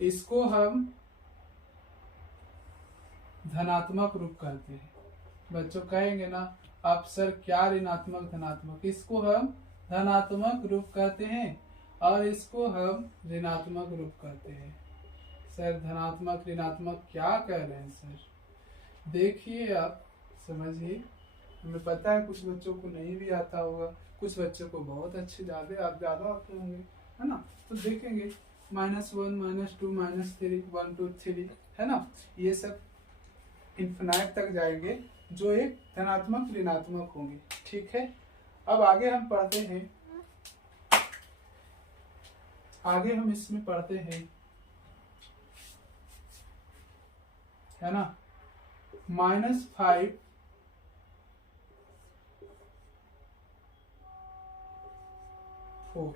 इसको हम धनात्मक रूप कहते हैं। बच्चों कहेंगे ना आप सर क्या ऋणात्मक धनात्मक, इसको हम धनात्मक रूप कहते हैं और इसको हम ऋणात्मक रूप कहते हैं। सर धनात्मक ऋणात्मक क्या कह रहे हैं सर? देखिए आप समझिए, हमें पता है कुछ बच्चों को नहीं भी आता होगा, कुछ बच्चों को बहुत अच्छे ज्यादा आते होंगे, है ना। तो देखेंगे -1 -2 -3 1 2 3 है ना, ये सब इन्फिनाइट तक जाएंगे जो एक धनात्मक ऋणात्मक होंगे। ठीक है, अब आगे हम पढ़ते हैं, आगे हम इसमें पढ़ते हैं, है ना, -5 4।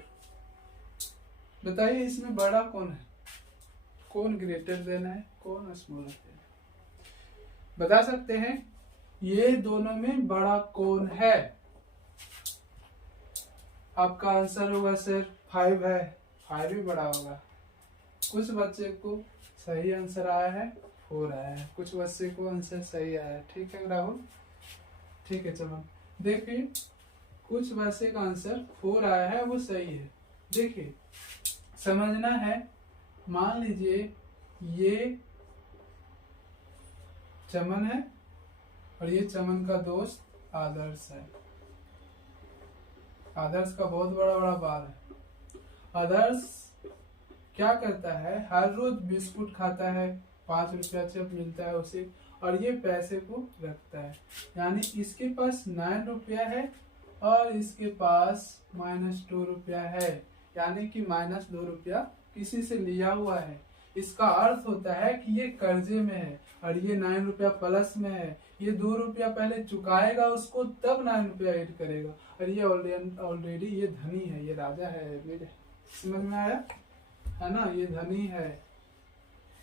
बताइए इसमें बड़ा कौन है, कौन ग्रेटर देन है, कौन स्मॉलर देन है? बता सकते हैं ये दोनों में बड़ा कौन है? आपका आंसर होगा सर 5 है, 5 भी बड़ा होगा। कुछ बच्चे को सही आंसर आया है 4 आया है, कुछ बच्चे को आंसर सही आया है। ठीक है राहुल, ठीक है चलो देखिए, कुछ बच्चे का आंसर 4 आया है वो सही है। देखिए समझना है, मान लीजिए ये चमन है और ये चमन का दोस्त आदर्श है। आदर्श का बहुत बड़ा बड़ा बाल है। आदर्श क्या करता है, हर रोज बिस्कुट खाता है, 5 रुपया जब मिलता है उसे, और ये पैसे को रखता है, यानी इसके पास 9 रुपया है और इसके पास -2 रुपया है, यानी कि -2 रुपया किसी से लिया हुआ है। इसका अर्थ होता है कि ये कर्जे में है और ये 9 रुपया प्लस में है। ये 2 रुपया पहले चुकाएगा उसको, तब 9 रुपया ऐड करेगा, और ये ऑलरेडी ये धनी है, ये राजा है। मेरे समझ में आया है ना, ये धनी है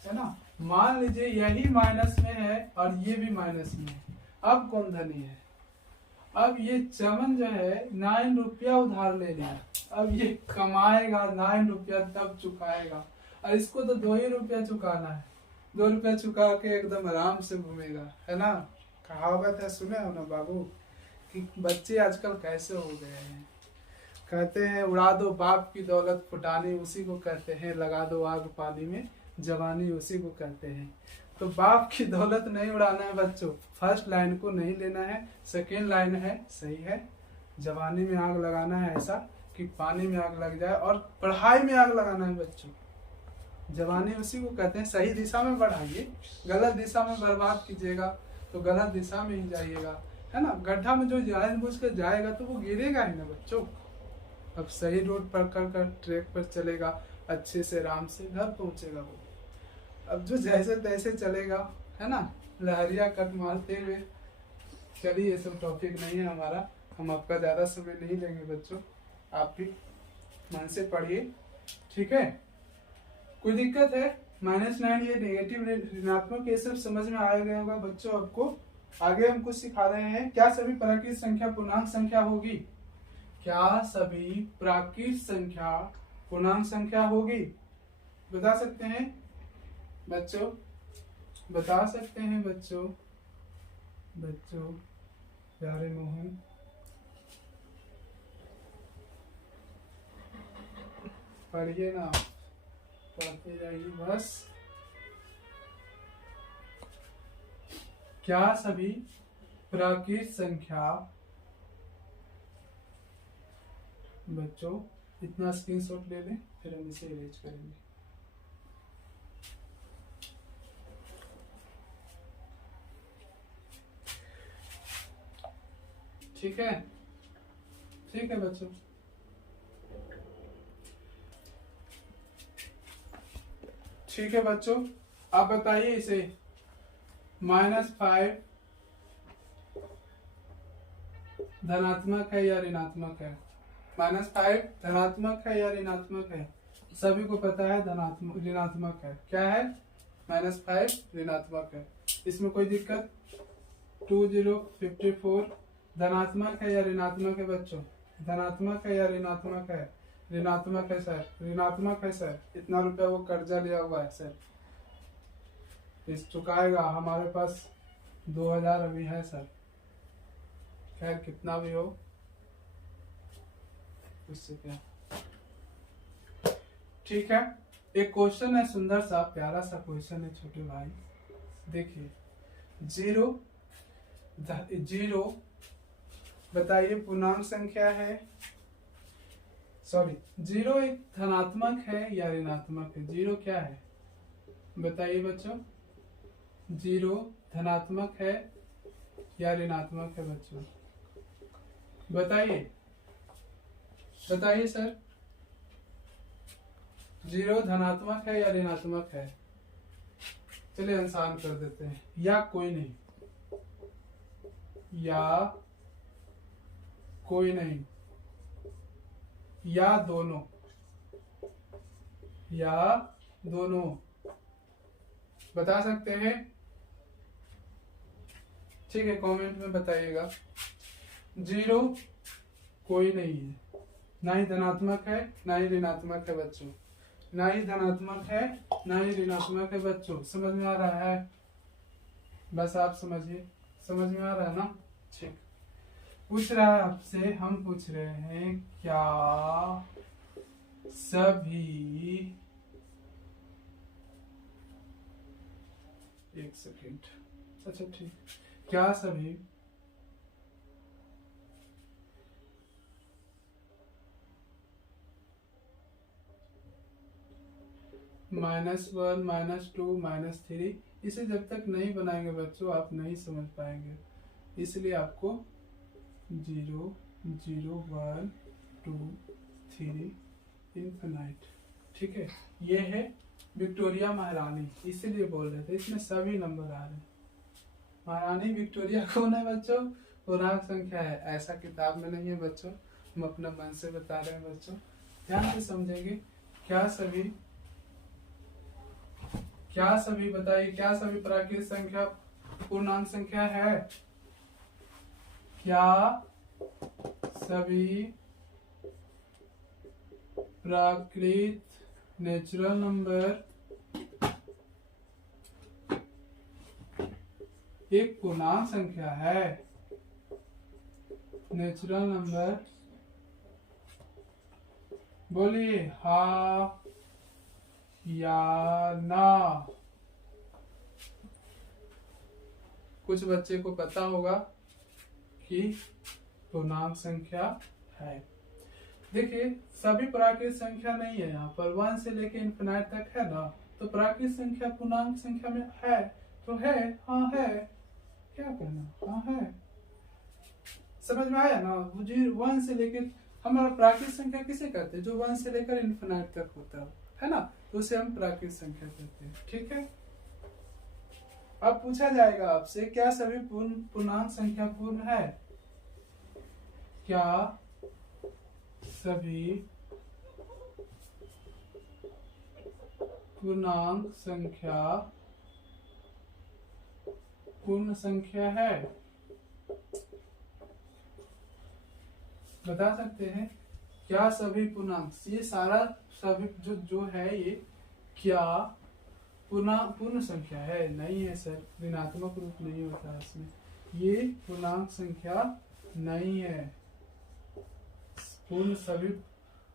ना। मान लीजिए यही माइनस में है और ये भी माइनस में है, अब कौन धनी है? अब ये चमन जो है 9 रुपया उधार ले लिया, अब ये कमाएगा 9 रुपया तब चुकाएगा, और इसको तो 2 ही रुपया चुकाना है। 2 रुपया चुका के एकदम आराम से घूमेगा, है ना। कहावत है, सुने हो ना बाबू, कि बच्चे आजकल कैसे हो गए हैं। कहते हैं उड़ा दो बाप की दौलत फुटानी उसी को कहते हैं, लगा दो आग पानी में जवानी उसी को कहते हैं। तो बाप की दौलत नहीं उड़ाना है बच्चों, फर्स्ट लाइन को नहीं लेना है, सेकेंड लाइन है सही है। जवानी में आग लगाना है ऐसा कि पानी में आग लग जाए, और पढ़ाई में आग लगाना है बच्चों। जवानी उसी को कहते हैं, सही दिशा में बढ़ाइए, गलत दिशा में बर्बाद कीजिएगा तो गलत दिशा में ही जाइएगा, है ना। गड्ढा में जो जानबूझ कर जाएगा तो वो गिरेगा ही ना बच्चों। अब सही रोड पर कर ट्रैक पर चलेगा, अच्छे से आराम से घर पहुंचेगा वो। अब जो जैसे तैसे चलेगा, है ना, लहरिया कट मारते हुए। चलिए ये सब टॉपिक नहीं है हमारा, हम आपका ज्यादा समय नहीं लेंगे बच्चों, आप भी मन से पढ़िए, ठीक है। कोई दिक्कत है? -9 ये नेगेटिव ऋणात्मक ये सब समझ में आ गया होगा बच्चों आपको। आगे हम कुछ सिखा रहे हैं, क्या सभी प्राकृत संख्या पूर्णांक संख्या होगी? क्या सभी प्राकृत संख्या पूर्णांक संख्या होगी? बता सकते हैं बच्चों, बता सकते हैं बच्चों? बच्चों प्यारे मोहन, पढ़िए ना, पढ़ते जाइए बस। क्या सभी प्राकृत संख्या, बच्चों इतना स्क्रीनशॉट ले लें फिर हम इसे इरेज करेंगे। ठीक है, ठीक है बच्चों। ठीक है बच्चों, आप बताइए इसे -5 धनात्मक है या ऋणात्मक है? -5 धनात्मक है या ऋणात्मक है? सभी को पता है धनात्मक ऋणात्मक है। क्या है? -5 ऋणात्मक है, इसमें कोई दिक्कत? 2054 धनात्मक है या ऋणात्मक है बच्चों? धनात्मक है या ऋणात्मक है? ऋणात्मक है सर, ऋणात्मक है सर। इतना रुपया वो कर्जा लिया हुआ है सर, इस चुकाएगा। हमारे पास 2000 अभी है सर। खैर कितना भी हो उससे क्या। ठीक है, एक क्वेश्चन है, सुंदर सा प्यारा सा क्वेश्चन है छोटे भाई। देखिए, जीरो बताइए पूर्णांक संख्या है, सॉरी, जीरो एक धनात्मक है या ऋणात्मक है? जीरो क्या है बताइए बच्चों? जीरो धनात्मक है या ऋणात्मक है बच्चों? बताइए, बताइए सर, जीरो धनात्मक है या ऋणात्मक है? चलिए आसान कर देते हैं, या कोई नहीं, या कोई नहीं, या दोनों, या दोनों बता सकते हैं? ठीक है, कमेंट में बताइएगा। जीरो कोई नहीं है, ना ही धनात्मक है ना ही ऋणात्मक है बच्चों, ना ही धनात्मक है ना ही ऋणात्मक है बच्चों। समझ में आ रहा है? बस आप समझिए, समझ में आ रहा है ना? ठीक, पूछ रहा है आपसे, हम पूछ रहे हैं क्या सभी, एक सेकेंड, अच्छा ठीक, क्या सभी -1, -2, -3, इसे जब तक नहीं बनाएंगे बच्चों आप नहीं समझ पाएंगे, इसलिए आपको 0, 0, 1, 2, 3 इनफिनाइट। ठीक है, ये है विक्टोरिया महारानी, इसीलिए बोल रहे थे, इसमें सभी नंबर आ रहे हैं। महारानी विक्टोरिया कौन है बच्चों? पूर्णांक संख्या है, ऐसा किताब में नहीं है बच्चों, हम अपना मन से बता रहे हैं बच्चों, ध्यान से समझेंगे। क्या सभी बताइए, क्या सभी प्राकृतिक संख्या पूर्णांक संख्या है? क्या सभी प्राकृत नेचुरल नंबर एक पूर्णांक संख्या है? नेचुरल नंबर बोलिए हाँ या ना। कुछ बच्चे को पता होगा कि पूर्णांक संख्या है। देखिए, सभी प्राकृतिक संख्या नहीं है, यहाँ पर 1 से लेके इन्फिनाइट तक है ना, तो प्राकृतिक संख्या पूर्णांक संख्या में है तो है, हाँ है, क्या कहना, हाँ है। समझ में आया ना? 1 से लेकर हमारा प्राकृतिक संख्या किसे कहते हैं? जो 1 से लेकर इन्फिनाइट तक होता है ना, तो उसे हम प्राकृतिक संख्या कहते हैं। ठीक है, अब पूछा जाएगा आपसे, क्या सभी पूर्णांक संख्या पूर्ण है? क्या सभी पूर्णांक संख्या पूर्ण संख्या है? बता सकते हैं? क्या सभी पूर्णांक, ये सारा सभी जो है ये क्या पूर्ण संख्या है? नहीं है सर, ऋणात्मक रूप नहीं होता है इसमें, ये पूर्णांक संख्या नहीं है। सभी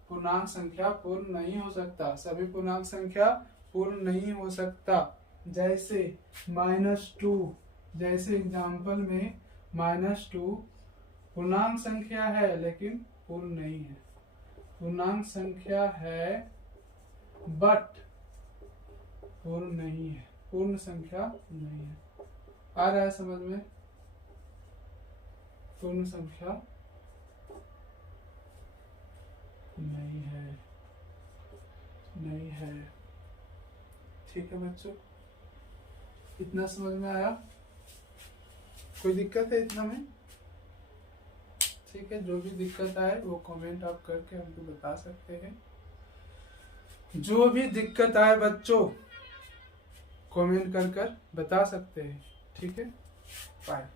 पूर्णांक संख्या पूर्ण नहीं हो सकता, सभी पूर्णांक संख्या पूर्ण नहीं हो सकता। जैसे -2, जैसे एग्जाम्पल में -2 पूर्णांक संख्या है लेकिन पूर्ण नहीं है। पूर्णांक संख्या है बट पूर्ण नहीं है, पूर्ण संख्या नहीं है। आ रहा है समझ में? पूर्ण संख्या नहीं है, नहीं है। ठीक है बच्चों, इतना समझ में आया? कोई दिक्कत है इतना में? ठीक है, जो भी दिक्कत आए वो कमेंट आप करके हमको बता सकते हैं। जो भी दिक्कत आए बच्चों कमेंट कर कर बता सकते हैं। ठीक है, बाय।